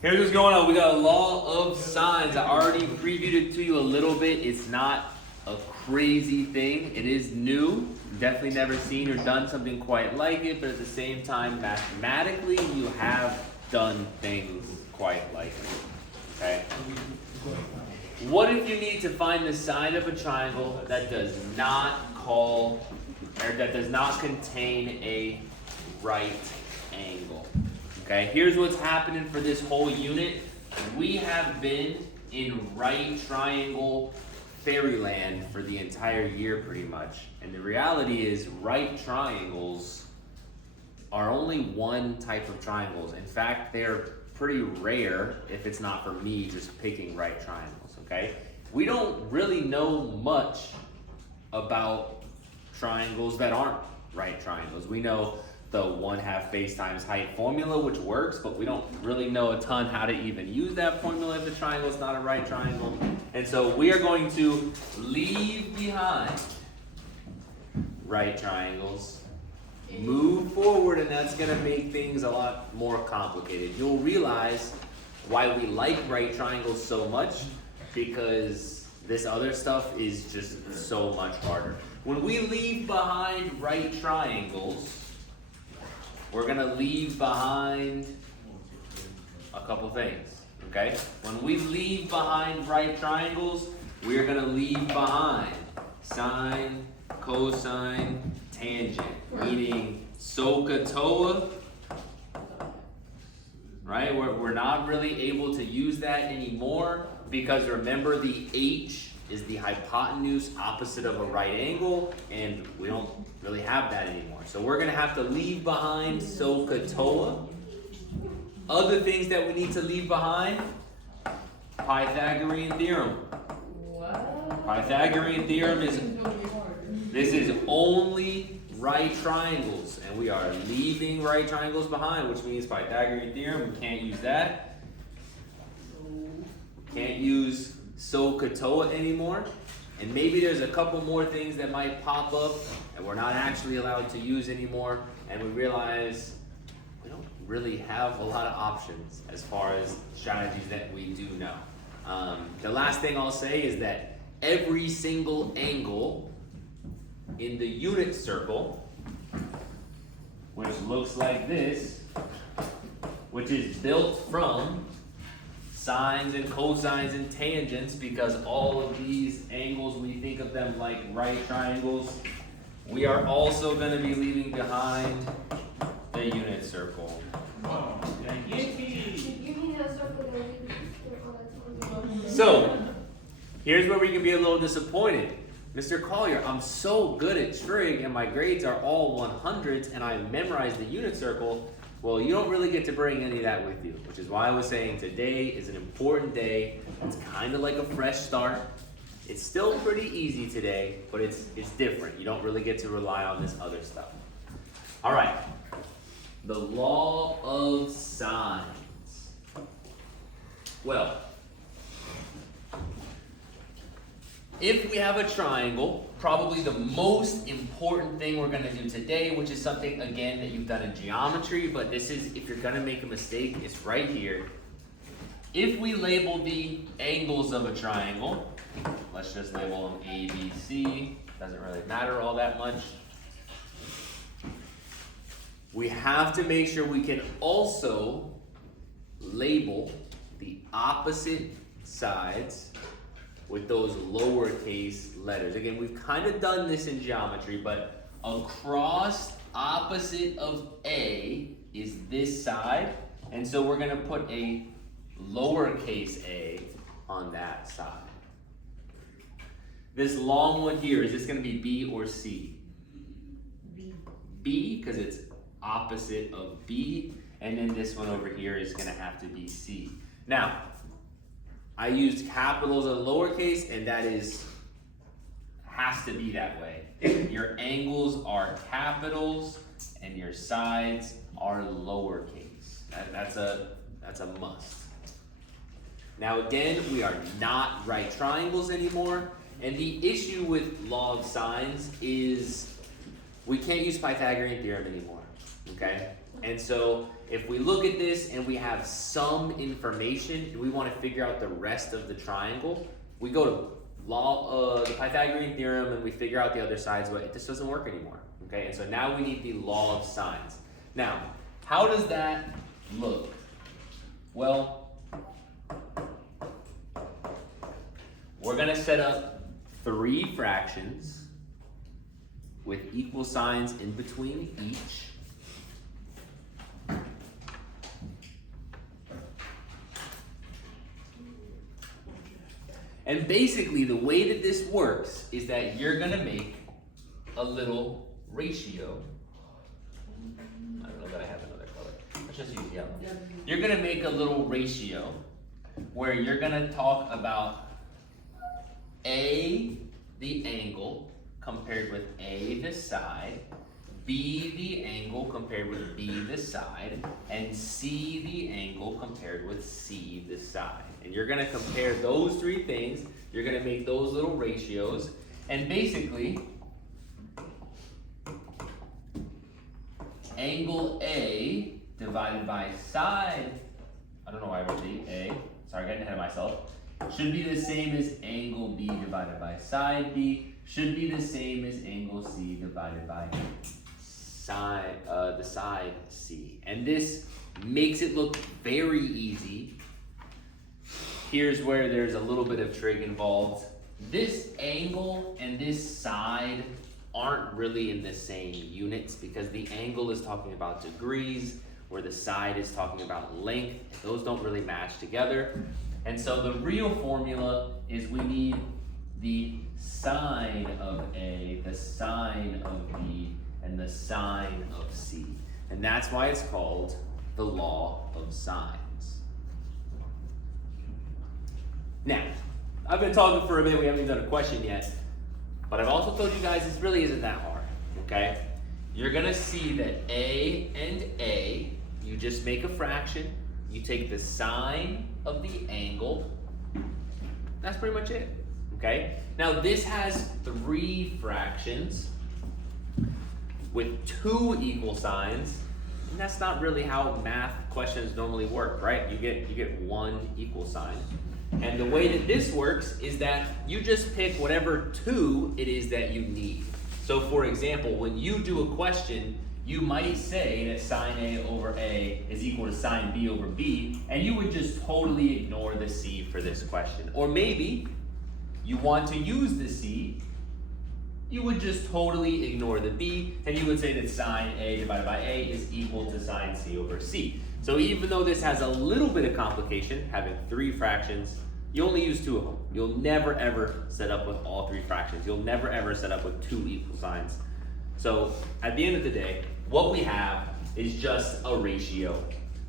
Here's what's going on. We got a law of sines. I already previewed it to you a little bit. It's not a crazy thing. It is new. Definitely never seen or done something quite like it, but at the same time, mathematically, you have done things quite like it. Okay? What if you need to find the side of a triangle that does not contain a right angle? Okay, here's what's happening for this whole unit. We have been in right triangle fairyland for the entire year pretty much. And the reality is right triangles are only one type of triangles. In fact, they're pretty rare if it's not for me just picking right triangles, okay? We don't really know much about triangles that aren't right triangles. We know the 1/2 base times height formula, which works, but we don't really know a ton how to even use that formula if the triangle is not a right triangle. And so we are going to leave behind right triangles, move forward, and that's gonna make things a lot more complicated. You'll realize why we like right triangles so much, because this other stuff is just so much harder. When we leave behind right triangles, we're gonna leave behind a couple things, okay? When we leave behind right triangles, we're gonna leave behind sine, cosine, tangent, meaning SOHCAHTOA, right? We're not really able to use that anymore because remember the H is the hypotenuse opposite of a right angle, and we don't really have that anymore. So we're gonna have to leave behind SOHCAHTOA. Other things that we need to leave behind, Pythagorean theorem. What? Pythagorean theorem is, this is only right triangles, and we are leaving right triangles behind, which means Pythagorean theorem, we can't use that. Can't use SOHCAHTOA anymore. And maybe there's a couple more things that might pop up and we're not actually allowed to use anymore, and we realize we don't really have a lot of options as far as strategies that we do know. The last thing I'll say is that every single angle in the unit circle, which looks like this, which is built from sines and cosines and tangents, because all of these angles, we think of them like right triangles, we are also going to be leaving behind the unit circle. So, here's where we can be a little disappointed. Mr. Collier, I'm so good at TRIG and my grades are all 100s and I memorized the unit circle. Well, you don't really get to bring any of that with you, which is why I was saying today is an important day. It's kind of like a fresh start. It's still pretty easy today, but it's different. You don't really get to rely on this other stuff. All right, the law of sines. Well, if we have a triangle, probably the most important thing we're gonna do today, which is something, again, that you've done in geometry, but this is, if you're gonna make a mistake, it's right here. If we label the angles of a triangle, let's just label them A, B, C, doesn't really matter all that much. We have to make sure we can also label the opposite sides with those lowercase letters. Again, we've kind of done this in geometry, but across opposite of A is this side, and so we're gonna put a lowercase a on that side. This long one here, is this gonna be B or C? B. B, because it's opposite of B, and then this one over here is gonna have to be C. Now, I used capitals and lowercase, and that has to be that way. Your angles are capitals, and your sides are lowercase. That's a must. Now again, we are not right triangles anymore, and the issue with law of sines is we can't use Pythagorean theorem anymore, okay? And so if we look at this and we have some information and we want to figure out the rest of the triangle, we go to the Pythagorean theorem and we figure out the other sides, but it just doesn't work anymore. Okay, and so now we need the law of sines. Now, how does that look? Well, we're going to set up 3 fractions with equal signs in between each. And basically, the way that this works is that you're going to make a little ratio. I don't know that I have another color. Let's just use yellow. You're going to make a little ratio where you're going to talk about A, the angle, compared with A, the side, B, the angle, compared with B, the side, and C, the angle, compared with C, the side. And you're going to compare those 3 things. You're going to make those little ratios. And basically, angle A divided by side, I don't know why I wrote A, sorry, getting ahead of myself, should be the same as angle B divided by side B, should be the same as angle C divided by the side C. And this makes it look very easy. Here's where there's a little bit of trig involved. This angle and this side aren't really in the same units because the angle is talking about degrees, where the side is talking about length. Those don't really match together. And so the real formula is we need the sine of A, the sine of B, and the sine of C. And that's why it's called the law of sines. Now, I've been talking for a bit, we haven't even done a question yet, but I've also told you guys this really isn't that hard, okay? You're gonna see that A and A, you just make a fraction, you take the sine of the angle, that's pretty much it, okay? Now this has 3 fractions with 2 equal signs, and that's not really how math questions normally work, right? You get 1 equal sign. And the way that this works is that you just pick whatever 2 it is that you need. So for example, when you do a question, you might say that sine A over A is equal to sine B over B, and you would just totally ignore the C for this question. Or maybe you want to use the C, you would just totally ignore the B, and you would say that sine A divided by A is equal to sine C over C. So even though this has a little bit of complication, having 3 fractions, you only use 2 of them. You'll never ever set up with all 3 fractions. You'll never ever set up with 2 equal signs. So at the end of the day, what we have is just a ratio.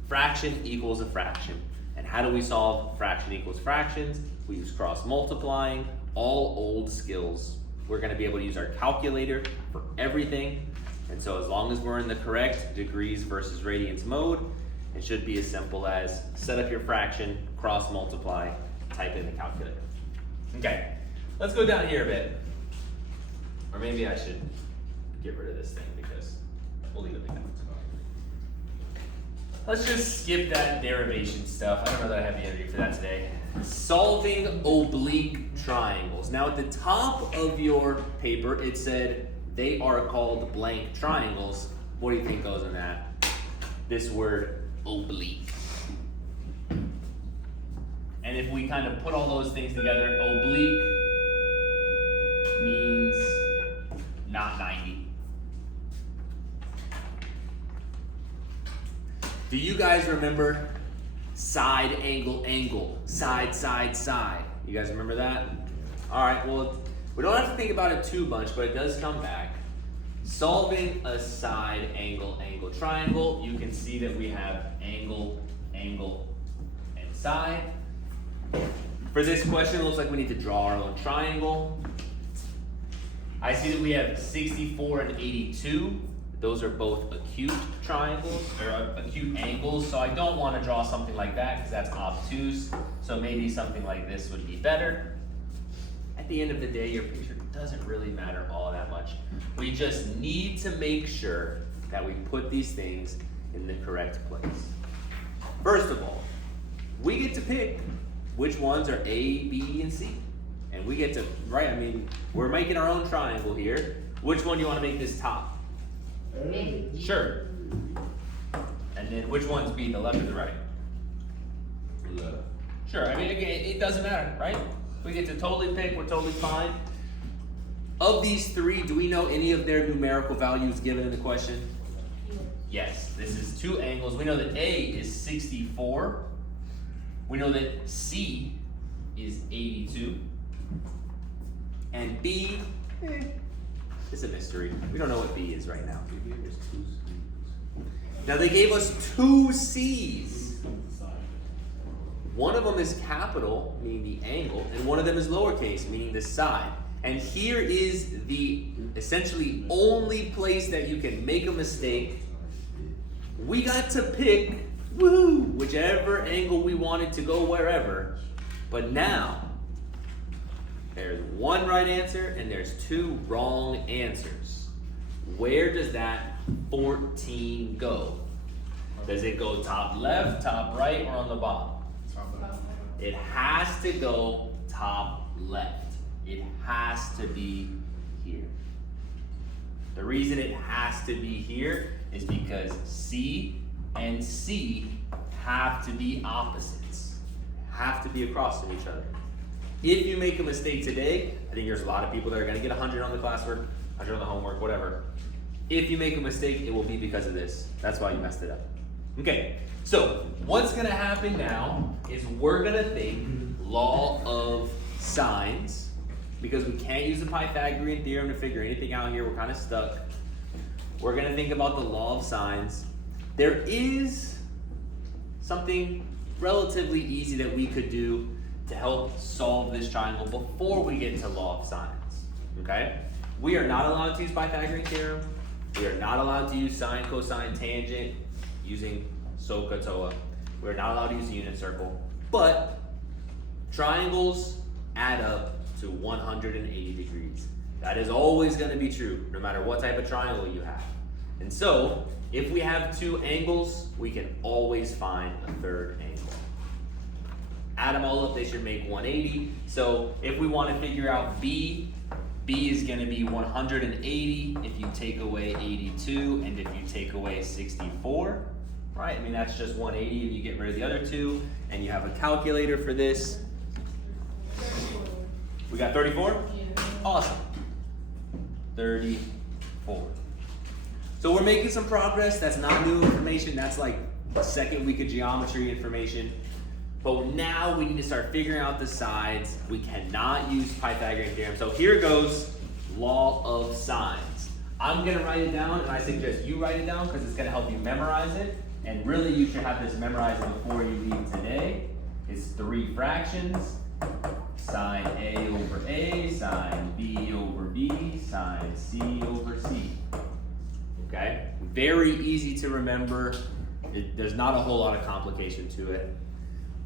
Fraction equals a fraction. And how do we solve fraction equals fractions? We use cross multiplying, all old skills. We're gonna be able to use our calculator for everything. And so as long as we're in the correct degrees versus radians mode, it should be as simple as set up your fraction, cross multiply, type in the calculator. Okay, let's go down here a bit. Or maybe I should get rid of this thing because we'll leave it like that. Let's just skip that derivation stuff. I don't know that I have the energy for that today. Solving oblique triangles. Now at the top of your paper, it said they are called blank triangles. What do you think goes in that? This word oblique. And if we kind of put all those things together, oblique means not 90. Do you guys remember side, angle, angle, side, side, side? You guys remember that? All right, well, we don't have to think about it too much, but it does come back. Solving a side, angle, angle triangle, you can see that we have angle, angle, and side. For this question, it looks like we need to draw our own triangle. I see that we have 64 and 82. Those are both acute triangles, or acute angles, so I don't want to draw something like that because that's obtuse. So maybe something like this would be better. At the end of the day, your picture doesn't really matter all that much. We just need to make sure that we put these things in the correct place. First of all, we get to pick which ones are A, B, and C. And we get to, right, I mean, we're making our own triangle here. Which one do you want to make this top? A. Sure. And then which one's B, the left or the right? Left. Sure, I mean, again, it doesn't matter, right? We get to totally pick, we're totally fine. Of these three, do we know any of their numerical values given in the question? Yes, this is two angles. We know that A is 64. We know that C is 82. And B is a mystery. We don't know what B is right now. Now they gave us two C's. One of them is capital, meaning the angle, and one of them is lowercase, meaning the side. And here is the essentially only place that you can make a mistake. We got to pick, woo, whichever angle we wanted to go wherever. But now, there's one right answer and there's two wrong answers. Where does that 14 go? Does it go top left, top right, or on the bottom? It has to go top left. It has to be here. The reason it has to be here is because C and C have to be opposites, have to be across from each other. If you make a mistake today, I think there's a lot of people that are gonna get 100 on the classwork, 100 on the homework, whatever. If you make a mistake, it will be because of this. That's why you messed it up. Okay, so what's gonna happen now is we're gonna think law of sines, because we can't use the Pythagorean theorem to figure anything out here, we're kind of stuck. We're gonna think about the law of sines. There is something relatively easy that we could do to help solve this triangle before we get to law of sines, okay? We are not allowed to use Pythagorean theorem. We are not allowed to use sine, cosine, tangent using SOHCAHTOA. We're not allowed to use a unit circle, but triangles add up to 180 degrees. That is always going to be true, no matter what type of triangle you have. And so, if we have two angles, we can always find a third angle. Add them all up, they should make 180. So, if we want to figure out B, B is going to be 180 if you take away 82 and if you take away 64. Right? I mean, that's just 180 and you get rid of the other two, and you have a calculator for this. We got 34? Yeah. Awesome. 34. So we're making some progress. That's not new information. That's like second week of geometry information. But now we need to start figuring out the sides. We cannot use Pythagorean theorem. So here goes law of sines. I'm going to write it down, and I suggest you write it down because it's going to help you memorize it. And really, you should have this memorized before you leave today. It's 3 fractions. Sine A over A, sine B over B, sine C over C. Okay? Very easy to remember. There's not a whole lot of complication to it.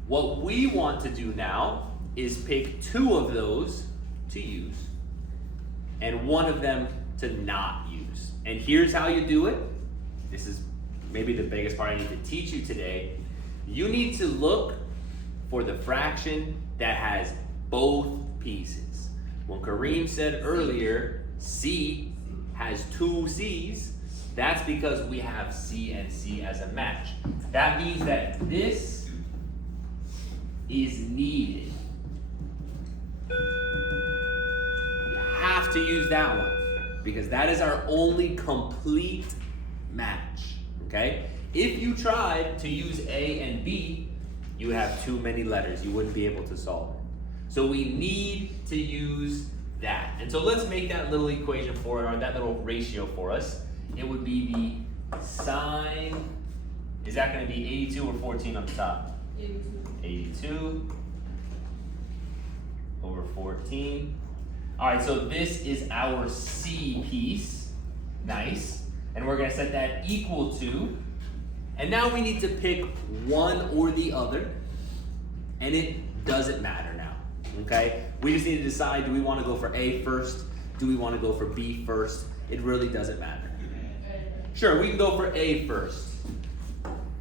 What we want to do now is pick 2 of those to use and 1 of them to not use. And here's how you do it. This is maybe the biggest part I need to teach you today. You need to look for the fraction that has both pieces. When Kareem said earlier, C has 2 C's, that's because we have C and C as a match. That means that this is needed. You have to use that one because that is our only complete match, okay? If you tried to use A and B, you have too many letters. You wouldn't be able to solve it. So we need to use that. And so let's make that little equation for it, or that little ratio for us. It would be the sine, is that going to be 82 or 14 on the top? 82 over 14. All right, so this is our C piece. Nice. And we're going to set that equal to, and now we need to pick one or the other, and it doesn't matter now, okay? We just need to decide, do we want to go for A first? Do we want to go for B first? It really doesn't matter. Sure, we can go for A first.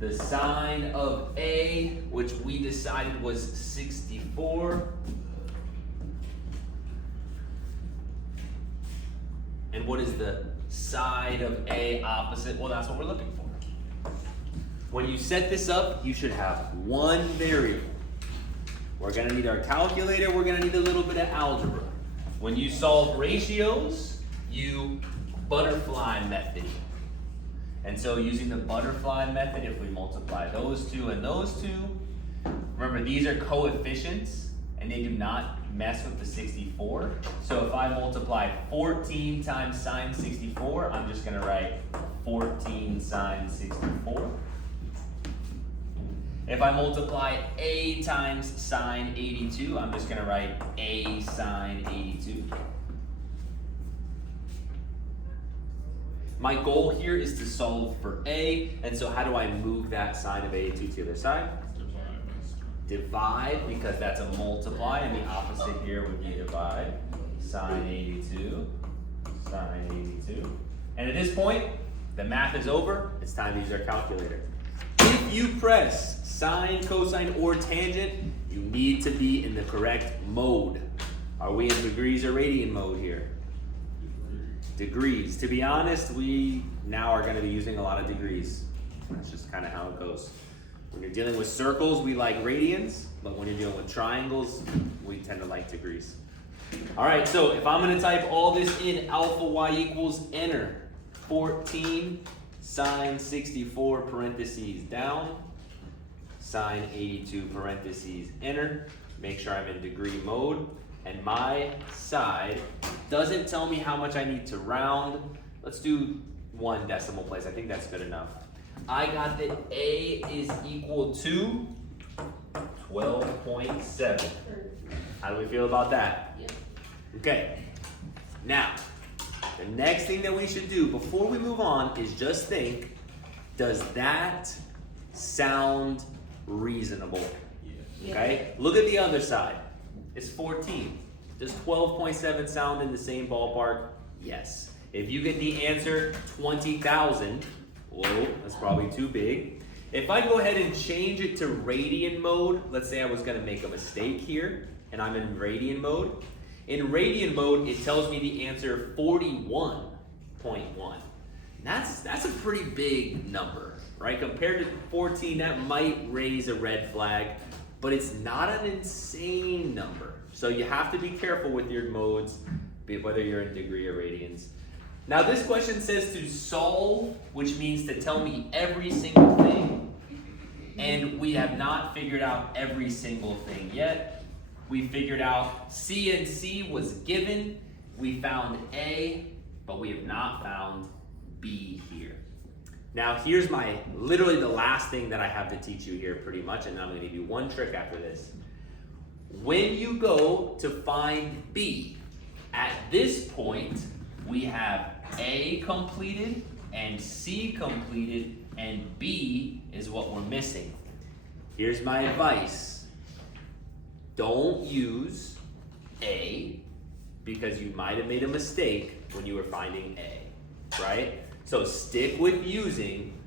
the sine of A, which we decided was 64. And what is the side of A opposite? Well, that's what we're looking for. When you set this up, you should have one variable. We're gonna need our calculator, we're gonna need a little bit of algebra. When you solve ratios, you butterfly method. And so using the butterfly method, if we multiply those two and those two, remember these are coefficients and they do not mess with the 64. So if I multiply 14 times sine 64, I'm just gonna write 14 sine 64. If I multiply A times sine 82, I'm just gonna write A sine 82. My goal here is to solve for A, and so how do I move that sine of 82 to the other side? Divide, because that's a multiply, and the opposite here would be divide. Sine 82, sine 82. And at this point, the math is over, it's time to use our calculator. If you press sine, cosine, or tangent, you need to be in the correct mode. Are we in degrees or radian mode here? Degrees. To be honest, we now are going to be using a lot of degrees. That's just kind of how it goes. When you're dealing with circles, we like radians, but when you're dealing with triangles, we tend to like degrees. All right, so if I'm going to type all this in, alpha y equals enter. 14 sine 64 parentheses down, sine 82 parentheses enter. Make sure I'm in degree mode. And my side doesn't tell me how much I need to round. Let's do 1 decimal place. I think that's good enough. I got that A is equal to 12.7. How do we feel about that? Yep. Okay. Now, the next thing that we should do before we move on is just think, does that sound reasonable? Yeah. Okay? Look at the other side. It's 14. Does 12.7 sound in the same ballpark? Yes. If you get the answer 20,000, whoa, that's probably too big. If I go ahead and change it to radian mode, let's say I was gonna make a mistake here, and I'm in radian mode. In radian mode, it tells me the answer 41.1. That's a pretty big number, right? Compared to 14, that might raise a red flag, but it's not an insane number. So you have to be careful with your modes, whether you're in degree or radians. Now this question says to solve, which means to tell me every single thing. And we have not figured out every single thing yet. We figured out C and C was given. We found A, but we have not found B here. Now here's literally the last thing that I have to teach you here pretty much, and I'm gonna give you one trick after this. When you go to find B, at this point, we have A completed and C completed, and B is what we're missing. Here's my advice. Don't use A, because you might have made a mistake when you were finding A, right? So stick with using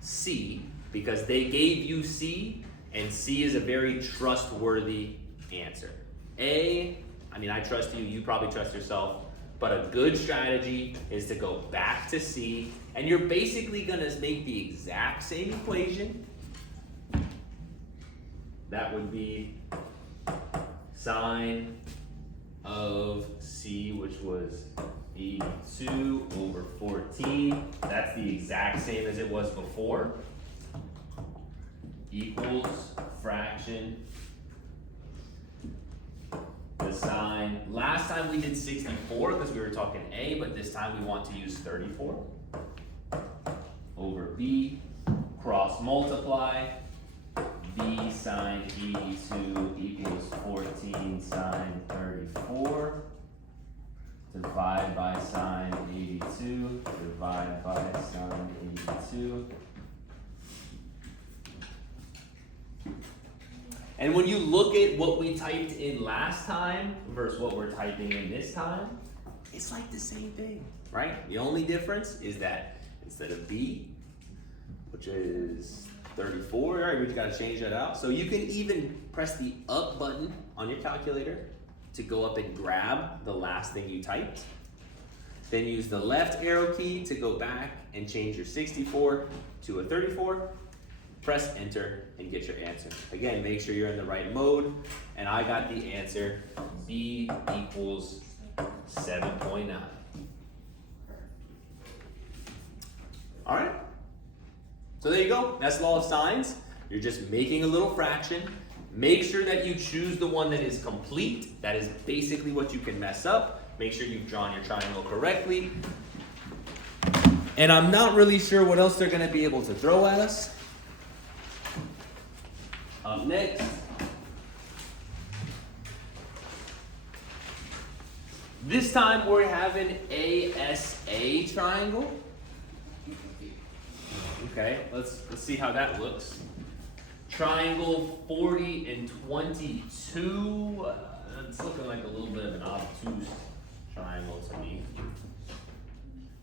C, because they gave you C, and C is a very trustworthy answer. A, I mean, I trust you, you probably trust yourself, but a good strategy is to go back to C, and you're basically gonna make the exact same equation. That would be sine of C, which was 82 over 14. That's the exact same as it was before. Equals fraction. The sine. Last time we did 64 because we were talking A, but this time we want to use 34 over B. Cross multiply. B sine 82 equals 14 sine 34. Divide by sine 82. Divide by sine 82. And when you look at what we typed in last time versus what we're typing in this time, it's like the same thing, right? The only difference is that instead of B, which is 34. All right, we just gotta change that out. So you can even press the up button on your calculator to go up and grab the last thing you typed. Then use the left arrow key to go back and change your 64 to a 34. Press enter and get your answer. Again, make sure you're in the right mode. And I got the answer, B equals 7.9. All right. So there you go. That's law of signs. You're just making a little fraction. Make sure that you choose the one that is complete. That is basically what you can mess up. Make sure you've drawn your triangle correctly. And I'm not really sure what else they're going to be able to throw at us. Up next, this time we're having ASA triangle. Okay, let's see how that looks. Triangle 40 and 22. It's looking like a little bit of an obtuse triangle to me.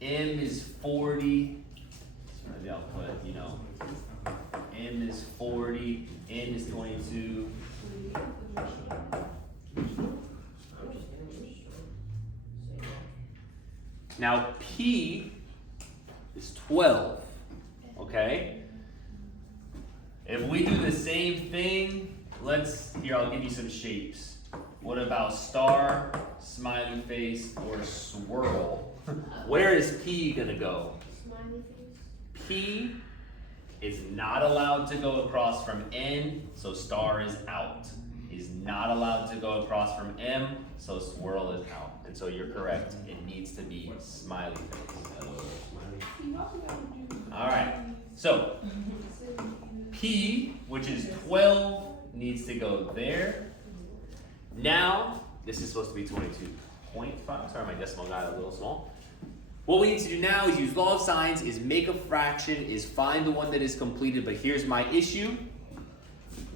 M is 40. Maybe I'll put, M is 40, N is 22. Now P is 12, okay? If we do the same thing, I'll give you some shapes. What about star, smiley face, or swirl? Where is P gonna go? Smiley face. P is not allowed to go across from N, so star is out. Is not allowed to go across from M, so swirl is out. And so you're correct, it needs to be smiley face. All right, so P, which is 12, needs to go there. Now, this is supposed to be 22.5. Sorry, my decimal got a little small. What we need to do now is use law of signs, is make a fraction, is find the one that is completed, but here's my issue.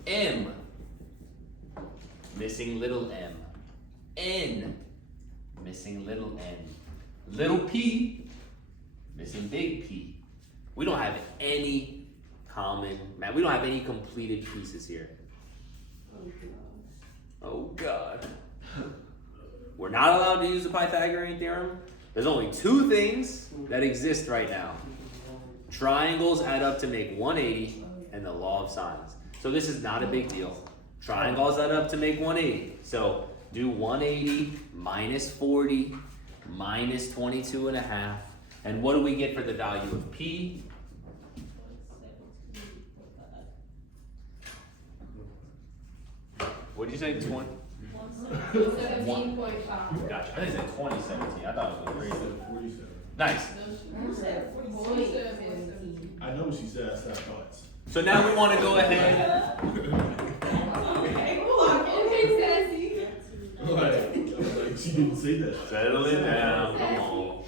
M, missing little m. N, missing little n. Little p, missing big P. We don't have any we don't have any completed pieces here. Oh God. We're not allowed to use the Pythagorean theorem. There's only two things that exist right now. Triangles add up to make 180 and the law of signs. So this is not a big deal. Triangles add up to make 180. So do 180 minus 40 minus 22.5. And what do we get for the value of P? What did you say? 20? 17.5. Gotcha. I think it said 2017. I thought it was crazy. 47. Nice. I know what she said. I said thoughts. So now we want to go ahead. Like she didn't say that. Settle it down. Come on.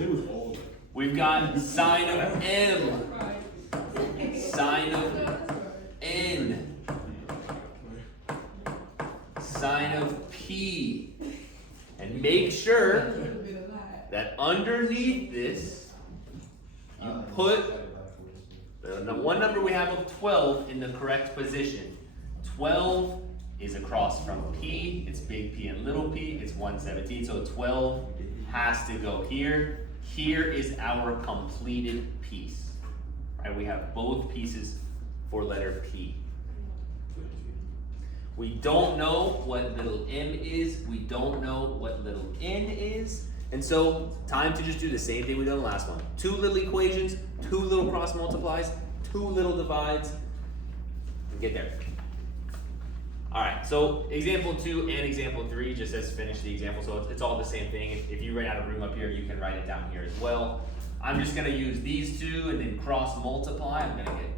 It was all. We've got sine of M, sine of N, sine of P, and make sure that underneath this you put the one number we have of 12 in the correct position. 12 is across from P, it's big P and little p, it's 117, so 12 has to go here. Here is our completed piece. Right? We have both pieces for letter P. We don't know what little m is, we don't know what little n is, and so time to just do the same thing we did in the last one. Two little equations, two little cross multiplies, two little divides, and get there. All right, so example 2 and example 3 just says finish the example, so it's all the same thing. If you ran out of room up here, you can write it down here as well. I'm just gonna use these two and then cross multiply. I'm gonna get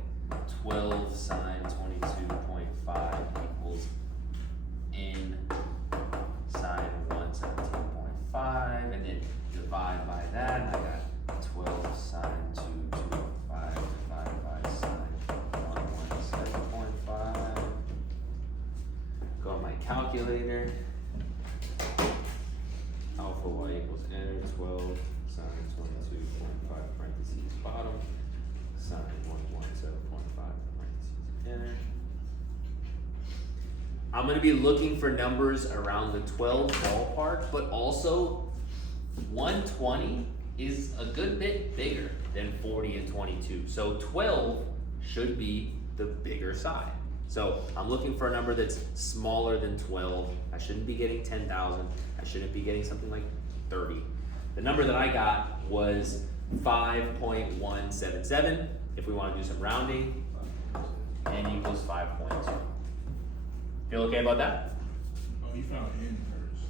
12 sine 22.5 equals n sine 117.5, and then divide by that, and I got 12 sine 225 divided by sine 117.5. Go on my calculator. Alpha y equals n 12 sine 22.5 parentheses bottom Sine 117.5 enter. I'm going to be looking for numbers around the 12 ballpark, but also 120 is a good bit bigger than 40 and 22. So 12 should be the bigger side. So I'm looking for a number that's smaller than 12. I shouldn't be getting 10,000. I shouldn't be getting something like 30. The number that I got was 5.177. If we want to do some rounding, n equals 5.2. Feel okay about that? Oh, he found N first.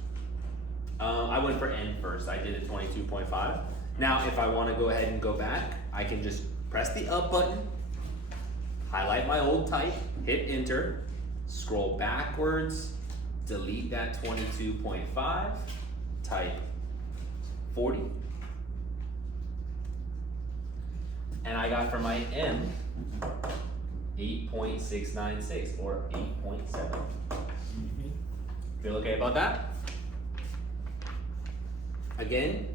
I went for n first. I did it 22.5. Now, if I want to go ahead and go back, I can just press the up button, highlight my old type, hit enter, scroll backwards, delete that 22.5, type 40. And I got for my m 8.696 or 8.7. Feel okay about that? Again,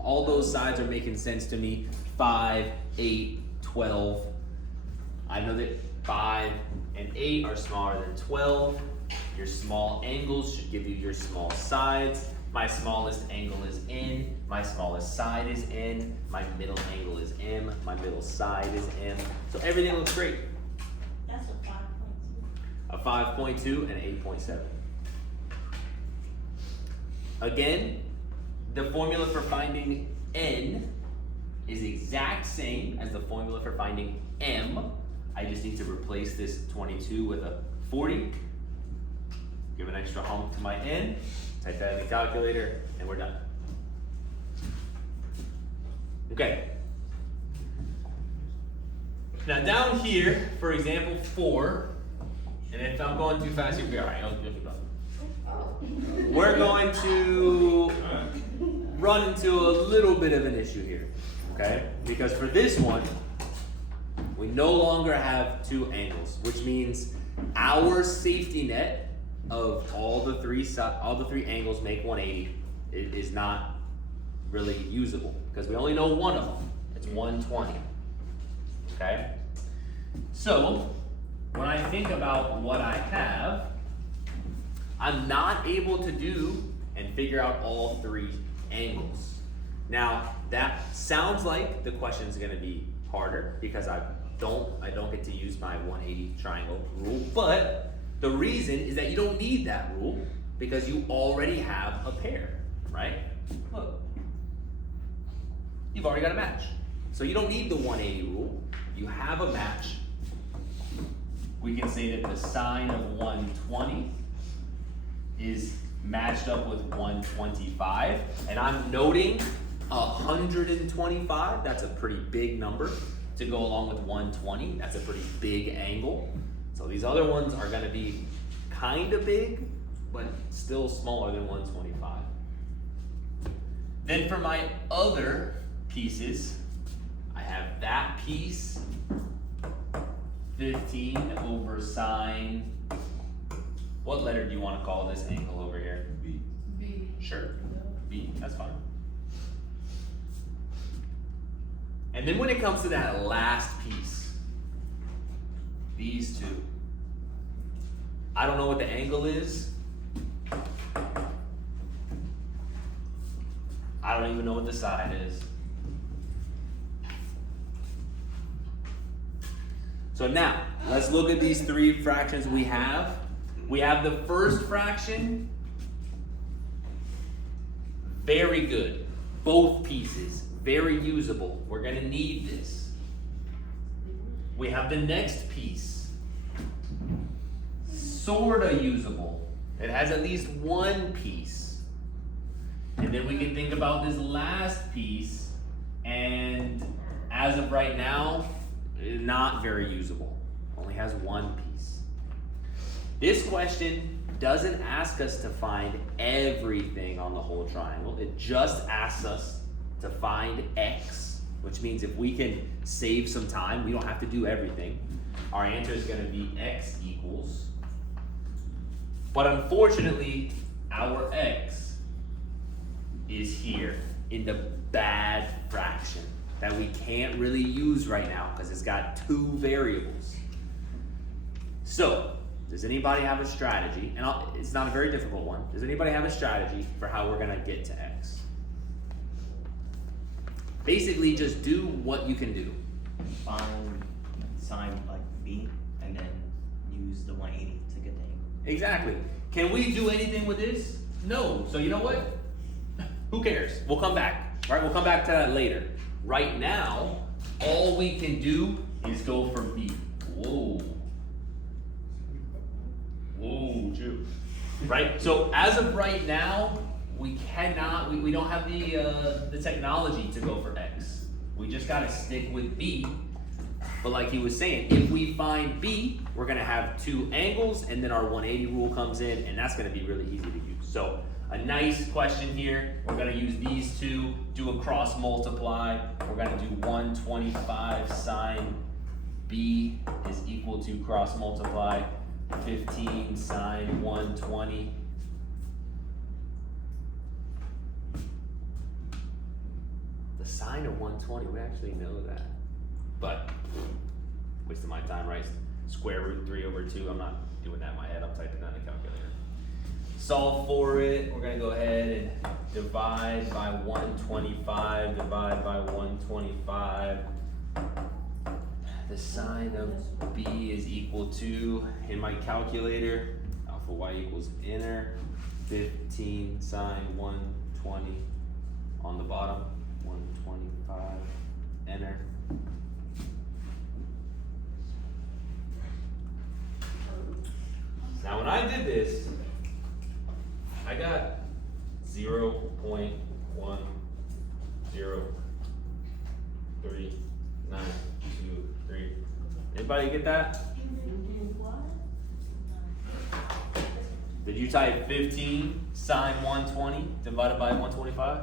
all those sides are making sense to me. 5, 8, 12. I know that 5 and 8 are smaller than 12. Your small angles should give you your small sides. My smallest angle is n. My smallest side is n. My middle angle is m. My middle side is m. So everything looks great. That's a 5.2. A 5.2 and 8.7. Again, the formula for finding n is the exact same as the formula for finding m. I just need to replace this 22 with a 40. Give an extra hump to my n. Type that in the calculator, and we're done. Okay. Now down here, for example 4, and if I'm going too fast, you'll be all right. I'll keep going. We're going to run into a little bit of an issue here, okay? Because for this one, we no longer have two angles, which means our safety net of all the three angles make 180 is not really usable because we only know one of them. It's 120. Okay? So when I think about what I have, I'm not able to do and figure out all three angles. Now that sounds like the question is going to be harder because I don't get to use my 180 triangle rule, but the reason is that you don't need that rule because you already have a pair, right? Look, you've already got a match. So you don't need the 180 rule. You have a match. We can say that the sine of 120 is matched up with 125. And I'm noting 125. That's a pretty big number to go along with 120. That's a pretty big angle. So these other ones are going to be kind of big, but still smaller than 125. Then for my other pieces, I have that piece, 15 over sine. What letter do you want to call this angle over here? B. B. Sure, B, that's fine. And then when it comes to that last piece, these two, I don't know what the angle is. I don't even know what the side is. So now, let's look at these three fractions we have. We have the first fraction, very good. Both pieces, very usable. We're gonna need this. We have the next piece, sorta usable. It has at least one piece. And then we can think about this last piece, and as of right now, not very usable. Only has one piece. This question doesn't ask us to find everything on the whole triangle. It just asks us to find x, which means if we can save some time, we don't have to do everything. Our answer is going to be x equals. But unfortunately, our x is here in the bad fraction. that we can't really use right now because it's got two variables. So, does anybody have a strategy? And it's not a very difficult one. Does anybody have a strategy for how we're gonna get to x? Basically, just do what you can do. Find sign like B and then use the 180 to get the angle. Exactly. Can we do anything with this? No. So you know what? Who cares? We'll come back. Right? We'll come back to that later. Right now, all we can do is go for B. Whoa. Whoa, Jew. Right? So as of right now, we cannot, we don't have the technology to go for X. We just gotta stick with B. But like he was saying, if we find B, we're gonna have two angles and then our 180 rule comes in and that's gonna be really easy to use. So a nice question here, we're gonna use these two, do a cross multiply. We're gonna do 125 sine B is equal to cross multiply 15 sine 120. The sine of 120, we actually know that. But, wasting my time, right? Square root 3 over 2, I'm not doing that in my head, I'm typing that in the calculator. Solve for it, we're gonna go ahead and divide by 125, divide by 125. The sine of B is equal to, in my calculator, alpha y equals inner, 15 sine 120 on the bottom, 125 enter. Now when I did this, I got 0.10393. Anybody get that? Did you type 15 sine 120 divided by 125?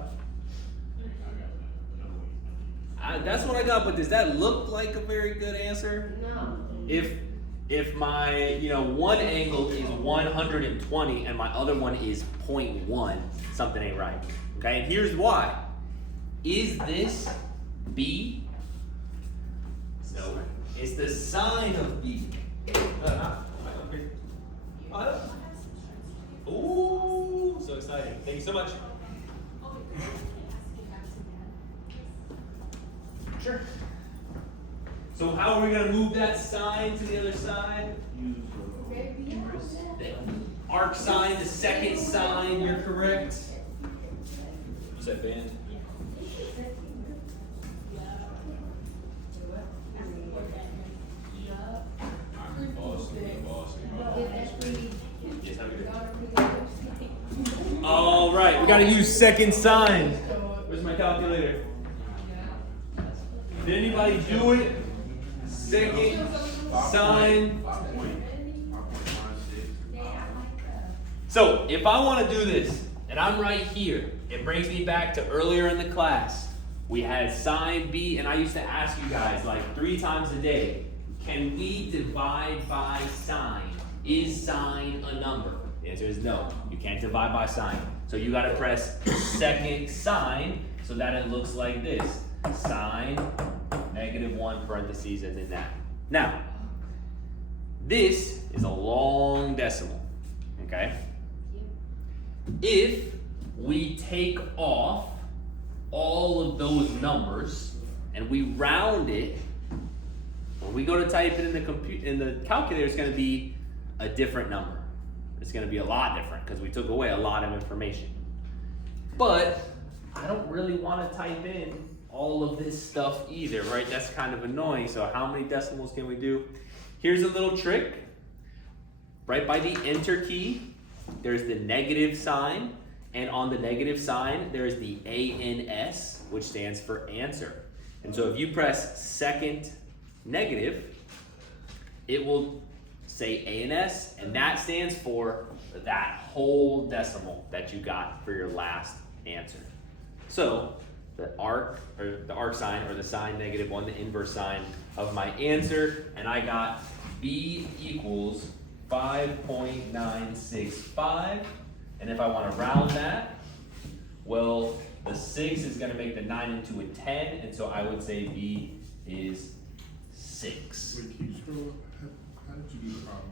That's what I got, but does that look like a very good answer? No. If my one angle is 120 and my other one is 0.1, something ain't right. Okay, and here's why. Is this B? No. It's the sine of B. Ooh, so exciting. Thank you so much. Sure. So how are we going to move that sine to the other side? The arc sine, the second sine, you're correct. You said band? All right, we got to use second sine. Where's my calculator? Did anybody do it? Second sine. So if I want to do this, and I'm right here, it brings me back to earlier in the class. We had sine B, and I used to ask you guys like 3 times a day, can we divide by sine? Is sine a number? The answer is no. You can't divide by sine. So you got to press second sine so that it looks like this. Sine, -1 parentheses, and then that. Now, this is a long decimal, okay? If we take off all of those numbers and we round it, when we go to type it in the calculator, it's going to be a different number. It's going to be a lot different because we took away a lot of information. But I don't really want to type in all of this stuff either, right? That's kind of annoying. So how many decimals can we do? Here's a little trick. Right by the enter key, there's the negative sign, and on the negative sign, there's the ANS, which stands for answer. And so if you press second negative, it will say ANS, and that stands for that whole decimal that you got for your last answer. So the arc sign, or the sine -1, the inverse sign of my answer, and I got B equals 5.965, and if I want to round that, well, The 6 is gonna make the 9 into a 10, and so I would say B is 6. Wait, can you scroll up? How did you do the problem?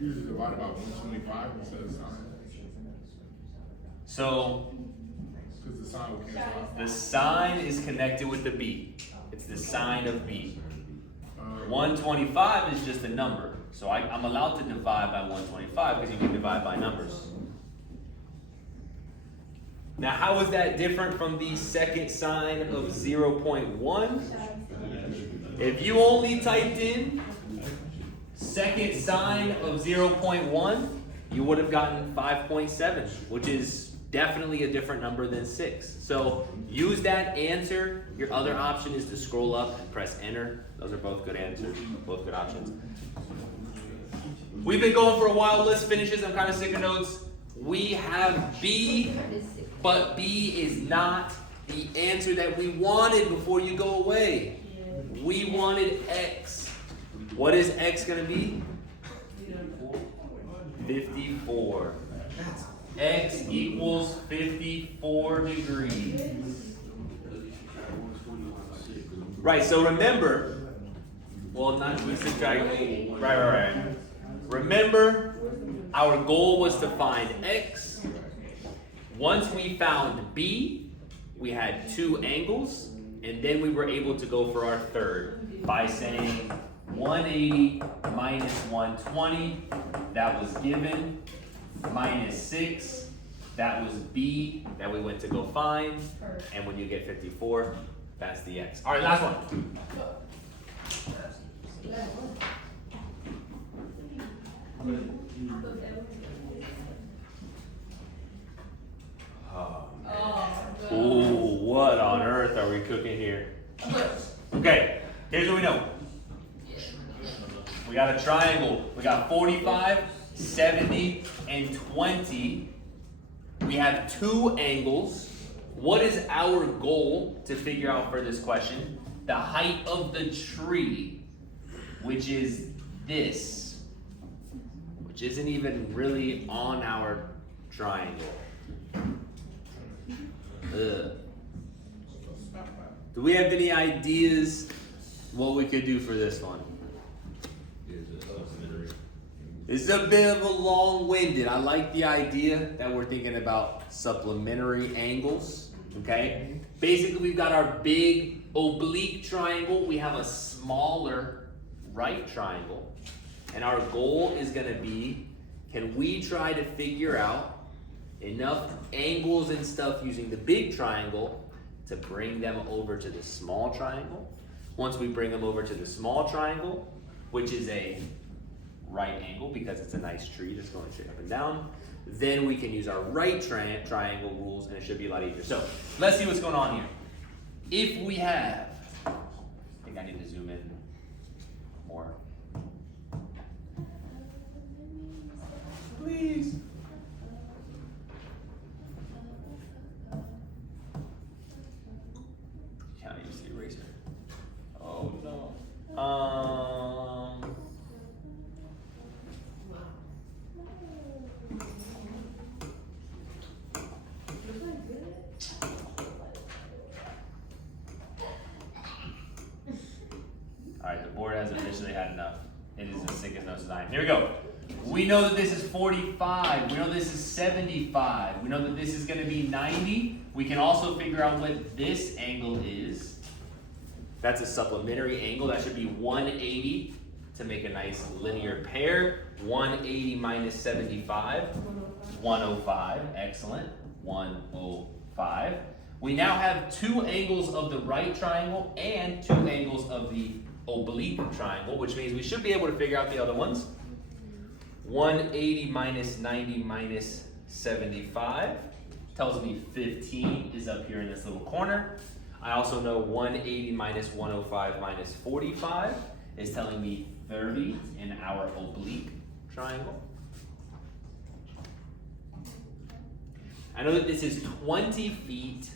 You just divided by 125 instead of sign. So Because the sign will cancel out. the sign is connected with the B. It's the sign of B. 125 is just a number. So I'm allowed to divide by 125 because you can divide by numbers. Now, how is that different from the second sign of 0.1? If you only typed in second sign of 0.1, you would have gotten 5.7, which is definitely a different number than 6. So use that answer. Your other option is to scroll up and press enter. Those are both good answers, both good options. We've been going for a while. Let's finish this. I'm kind of sick of notes. We have B, but B is not the answer that we wanted before you go away. We wanted X. What is X going to be? 54. X equals 54 degrees. Right, so remember, well, not we subtract. Right. Remember, our goal was to find X. Once we found B, we had 2 angles, and then we were able to go for our third by saying 180 minus 120, that was given, minus 6, that was B that we went to go find, and when you get 54, that's the X. All right, last one. Ooh, what on earth are we cooking here? Okay, here's what we know. We got a triangle. We got 45, 70, and 20. We have 2 angles. What is our goal to figure out for this question? The height of the tree, which is this, which isn't even really on our triangle. Ugh. Do we have any ideas what we could do for this one? It's a bit of a long-winded. I like the idea that we're thinking about supplementary angles, okay? Basically, we've got our big oblique triangle. We have a smaller right triangle. And our goal is gonna be, can we try to figure out enough angles and stuff using the big triangle to bring them over to the small triangle? Once we bring them over to the small triangle, which is a right angle because it's a nice tree that's going straight up and down, then we can use our right triangle rules and it should be a lot easier. So let's see what's going on here. If we have, I think I need to zoom in more. Please. Can't use the eraser. Oh no. Alright, the board has officially had enough. It is as sick as no design. Here we go. We know that this is 45. We know this is 75. We know that this is going to be 90. We can also figure out what this angle is. That's a supplementary angle. That should be 180 to make a nice linear pair. 180 minus 75, 105. Excellent. 105. We now have 2 angles of the right triangle and 2 angles of the oblique triangle, which means we should be able to figure out the other ones. 180 minus 90 minus 75 tells me 15 is up here in this little corner. I also know 180 minus 105 minus 45 is telling me 30 in our oblique triangle. I know that this is 20 feet.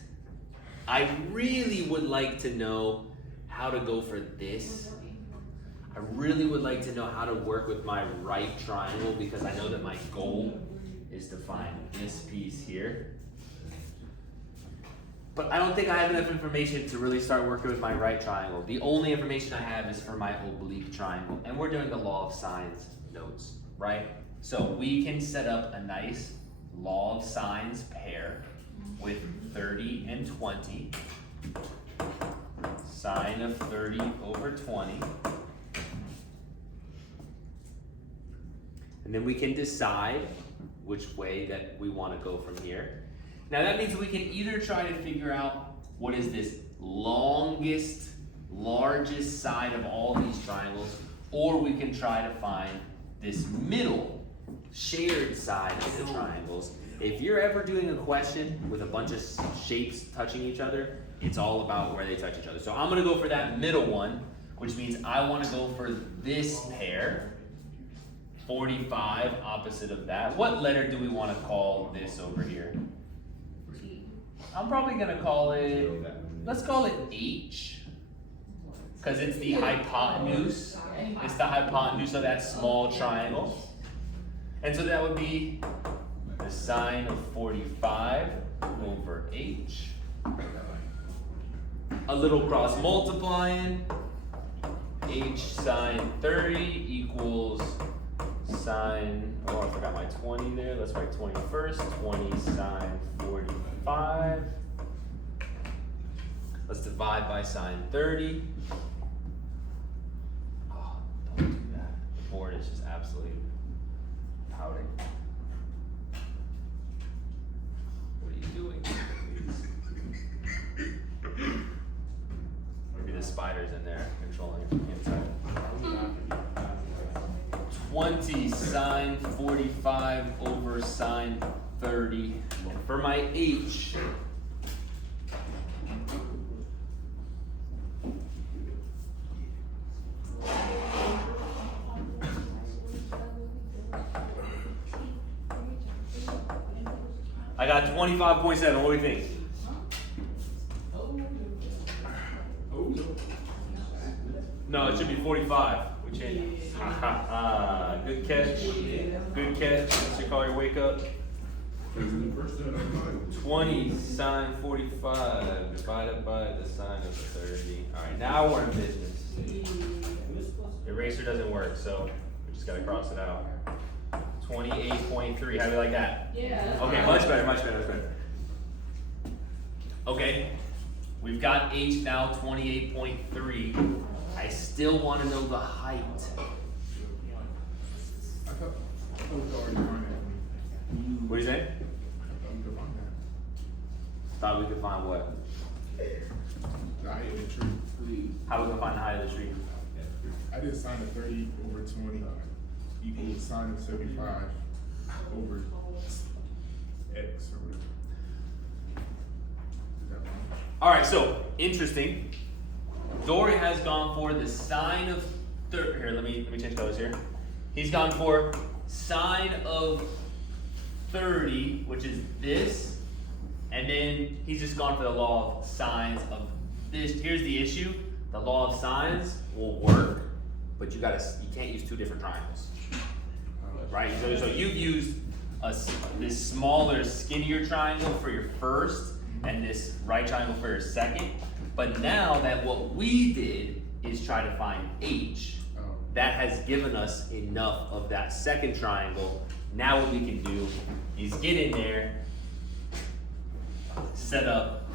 I really would like to know how to go for this. I I really would like to know how to work with my right triangle because I know that my goal is to find this piece here. But I don't think I have enough information to really start working with my right triangle. The only information I have is for my oblique triangle. And we're doing the law of sines notes, right? So we can set up a nice law of sines pair with 30 and 20. Sine of 30 over 20. And then we can decide which way that we want to go from here. Now that means we can either try to figure out what is this longest, largest side of all these triangles, or we can try to find this middle shared side of the triangles. If you're ever doing a question with a bunch of shapes touching each other, it's all about where they touch each other. So I'm gonna go for that middle one, which means I wanna go for this pair. 45 opposite of that. What letter do we wanna call this over here? I'm probably gonna call it, let's call it H. Because it's the hypotenuse. It's the hypotenuse of that small triangle. And so that would be the sine of 45 over H. A little cross multiplying. H sine 30 equals sine, oh I forgot my 20 there, let's write 20 first. 20 sine 45. Let's divide by sine 30. Oh, don't do that. The board is just absolutely pouting. What are you doing? Maybe the spider's in there controlling it from the inside. 20 sine 45 over sine 30. For my H, I got 25.7. What do you think? No, it should be 45. We changed. Good catch. Good catch. Mr. Collier, wake up. 20 sine 45 divided by the sine of 30. Alright, now we're in business. Eraser doesn't work, so we just gotta cross it out. 28.3. How do you like that? Yeah. Okay, much better, much better, much better. Okay, we've got H now 28.3. I still want to know the height. I thought we could already find that. What do you say? I thought we could find that. Thought we could find what? The height of the tree. How we gonna find the height of the tree? I did sine of 30 over 20 equals sine of 75 over x or whatever. Is that wrong? All right, so interesting. Dory has gone for the sine of 30. Here, let me change colors here. He's gone for sine of 30, which is this, and then he's just gone for the law of sines of this. Here's the issue: the law of sines will work, but you can't use two different triangles, right? So you've used this smaller, skinnier triangle for your first, and this right triangle for your second. But now that what we did is try to find H, that has given us enough of that second triangle. Now what we can do is get in there, set up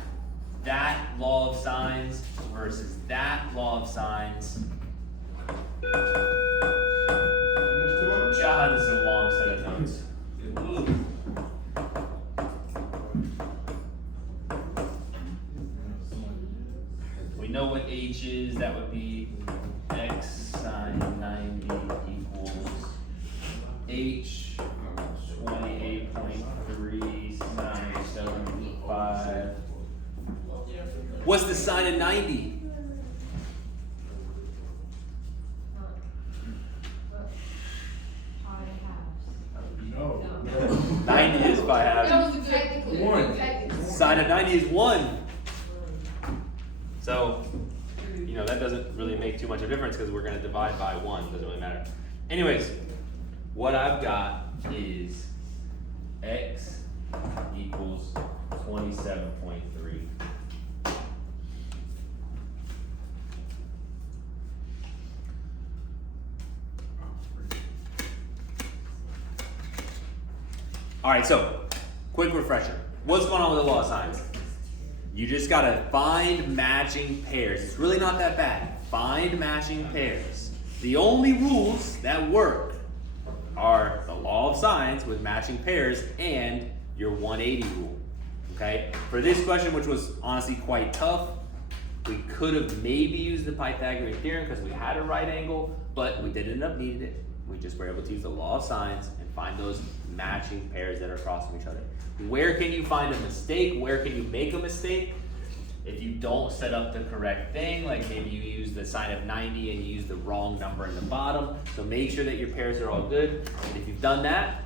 that law of sines versus that law of sines. God, this is a long set of notes. We know what H is. That would be x sine 90 equals H 28.3 sine 75. What's the sine of 90? No. 90 is pi halves. That was a good one. Sine of 90 is 1. So, you you know, that doesn't really make too much of a difference because we're gonna divide by 1, doesn't really matter. Anyways, what I've got is x equals 27.3. All right, so quick refresher. What's going on with the law of sines? You just gotta find matching pairs. It's really not that bad. Find matching pairs. The only rules that work are the law of sines with matching pairs and your 180 rule. Okay? For this question, which was honestly quite tough, we could have maybe used the Pythagorean theorem because we had a right angle, but we didn't end up needing it. We just were able to use the law of sines and find those matching pairs that are crossing each other. Where can you find a mistake? Where can you make a mistake? If you don't set up the correct thing, like maybe you use the sine of 90 and you use the wrong number in the bottom. So make sure that your pairs are all good. And if you've done that,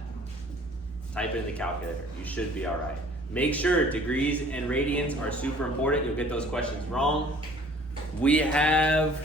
type it in the calculator. You should be all right. Make sure degrees and radians are super important. You'll get those questions wrong. We have